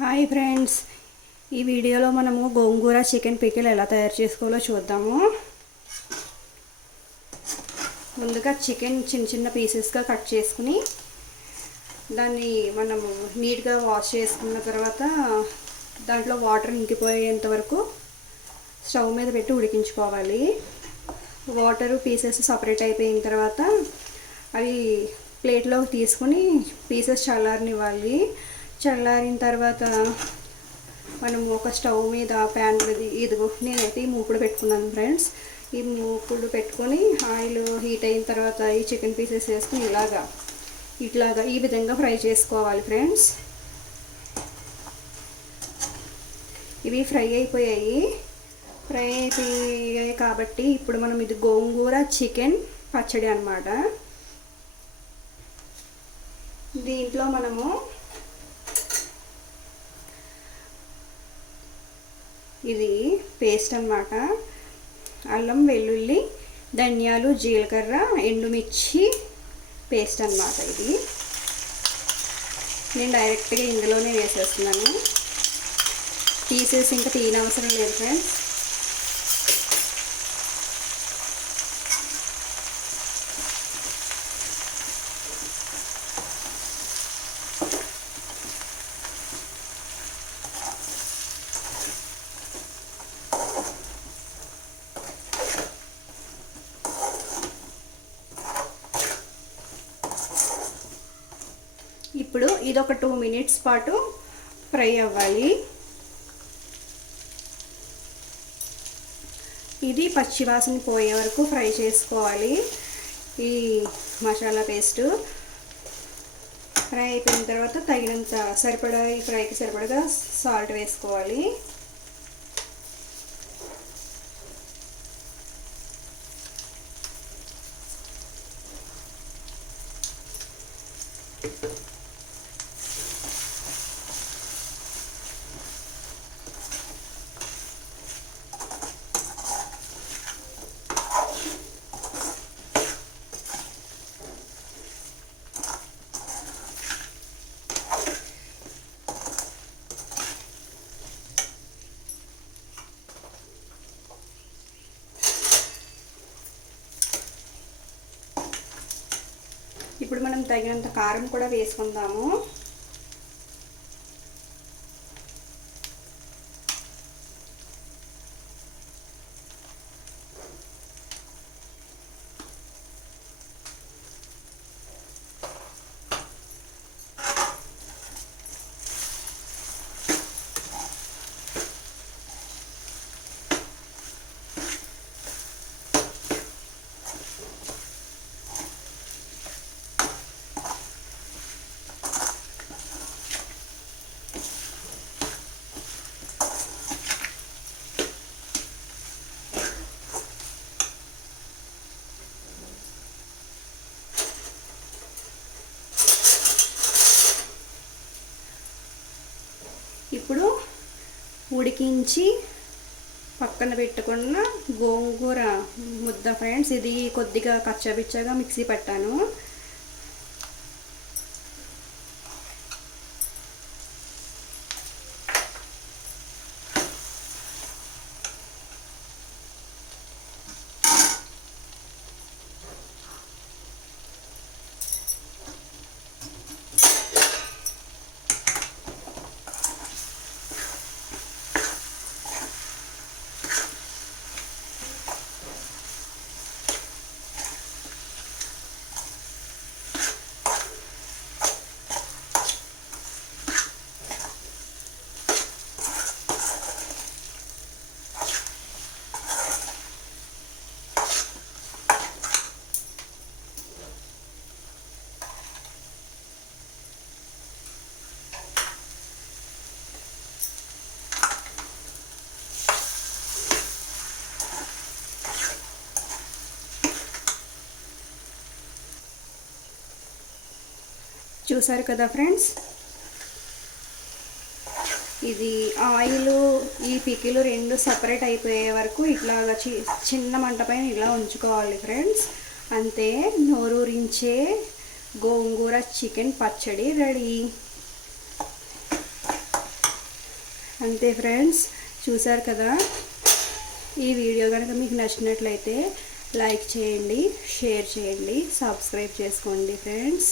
Hi friends, ఈ వీడియోలో మనము గోంగూర చికెన్ పికిల్ ఎలా తయారు చేసుకోవాలో చూద్దాము. ముందుగా చికెన్ చిన్న చిన్న పీసెస్గా కట్ చేసుకుని దాన్ని మనము నీట్గా వాష్ చేసుకున్న తర్వాత దాంట్లో వాటర్ ఇంకిపోయేంత వరకు స్టవ్ మీద పెట్టి ఉడికించుకోవాలి. వాటరు పీసెస్ సపరేట్ అయిపోయిన తర్వాత అవి ప్లేట్లోకి తీసుకుని పీసెస్ చల్లారనివ్వాలి. చల్లారిన తర్వాత మనం ఒక స్టవ్ మీద ప్యాన్ ఇదిగో నేనైతే ఈ మూకుడు పెట్టుకున్నాను ఫ్రెండ్స్. ఈ మూకుడు పెట్టుకొని ఆయిల్ హీట్ అయిన తర్వాత ఈ చికెన్ పీసెస్ వేసుకుని ఇట్లాగా ఈ విధంగా ఫ్రై చేసుకోవాలి ఫ్రెండ్స్. ఇవి ఫ్రై అయిపోయాయి కాబట్టి ఇప్పుడు మనం ఇది గోంగూర చికెన్ పచ్చడి అన్నమాట. దీంట్లో మనము ఇది పేస్ట్ అన్నమాట. అల్లం వెల్లుల్లి ధనియాలు జీలకర్ర ఎండుమిర్చి పేస్ట్ అన్నమాట. ఇది నేను డైరెక్ట్గా ఇందులోనే వేసేస్తున్నాను. తీసేసి ఇంకా తీయనవసరం లేదు ఫ్రెండ్స్. ఇప్పుడు ఇది ఒక 2 మినిట్స్ పాటు ఫ్రై అవ్వాలి. ఇది పచ్చివాసన పోయే వరకు ఫ్రై చేసుకోవాలి. ఈ మసాలా పేస్ట్ ఫ్రై అయిపోయిన తర్వాత తగినంత సరిపడా ఈ ఫ్రైకి సరిపడగా సాల్ట్ వేసుకోవాలి. ఇప్పుడు మనం తగినంత కారం కూడా వేసుకుందాము. ఇప్పుడు ఉడికించి పక్కన పెట్టుకున్న గోంగూర ముద్ద ఫ్రెండ్స్. ఇది కొద్దిగా కచ్చాపిచ్చాగా మిక్సీ పట్టాను. చూసారు కదా ఫ్రెండ్స్, ఇది ఆయిల్ ఈ పికిలు రెండు సపరేట్ అయిపోయే వరకు ఇట్లాగా చిన్న మంట పైన ఇలా ఉంచుకోవాలి ఫ్రెండ్స్. అంతే, నోరూరించే గోంగూర చికెన్ పచ్చడి రెడీ. అంతే ఫ్రెండ్స్, చూసారు కదా. ఈ వీడియో కనుక మీకు నచ్చినట్లయితే లైక్ చేయండి, షేర్ చేయండి, సబ్స్క్రైబ్ చేసుకోండి ఫ్రెండ్స్.